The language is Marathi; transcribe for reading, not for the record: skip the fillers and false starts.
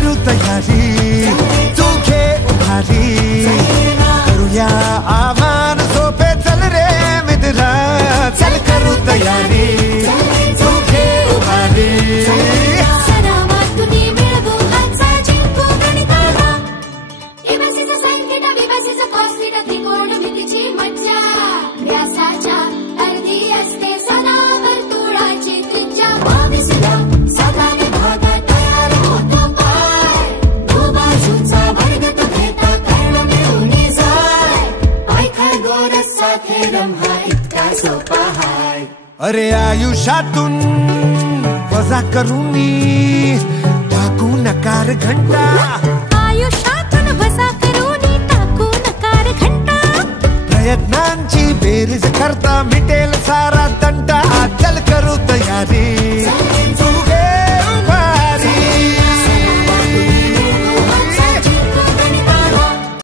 करू तयारी तू घे उभारी करूया आव्हान सोपे चल रे मित्रा चल करू तयारी तू घे उभारी अरे आयुष्यातून वजा करूनी टाकू नकार घंटा आयुष्यातून वजा करूनी टाकू नकार घंटा प्रयत्नांची बेरीज करता मिटेल सारा तंटा चल करू तयारी